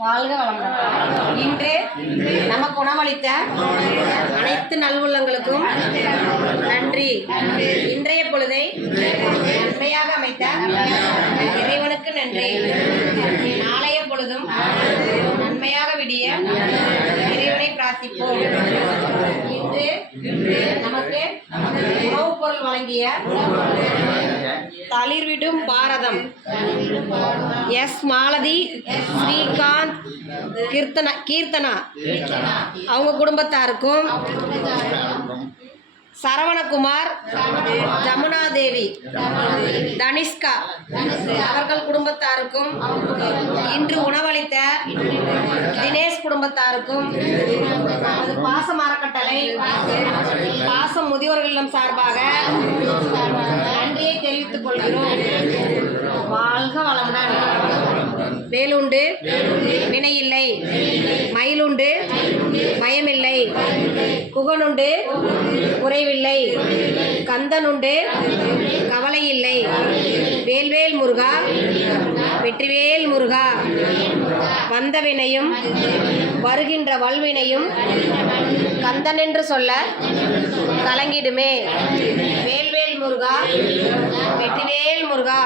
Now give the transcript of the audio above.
வாழ்க வளமுடன். இன்று நமக்கு உணவளித்த அனைத்து நல்வுள்ளங்களுக்கும் நன்றி. இன்றைய பொழுதை நன்மையாக அமைத்த இறைவனுக்கு நன்றி. நாளைய பொழுதும் நன்மையாக விடிய இறைவனை பிரார்த்திப்போம். இன்று நமக்கு உணவுப் பொருள் வழங்கிய தளிர்விடும் பாரதம் எஸ் மாலதி, ஸ்ரீகாந்த், கீர்த்தனா அவங்க குடும்பத்தாருக்கும், சரவணகுமார், ஜமுனா தேவி, தனிஷ்கா அவர்கள் குடும்பத்தாருக்கும், இன்று உணவளித்த தினேஷ் குடும்பத்தாருக்கும், பாசம் அறக்கட்டளை பாசம் முதியோர்கள் இல்லம் சார்பாக நன்றியை தெரிவித்துக் கொள்கிறோம். வாழ்க வளமுடன். வேலுண்டு வினையில்லை, மயிலுண்டு பயமில்லை, குகனுண்டு குறைவில்லை, கந்தனுண்டு கவலை இல்லை. வேல்வேல் முருகா, வெற்றிவேல் முருகா. வந்த வினையும் வருகின்ற வல்வினையும் கந்தன் என்று சொல்ல கலங்கிடுமே. வேல்வேல் முருகா, வெற்றிவேல் முருகா.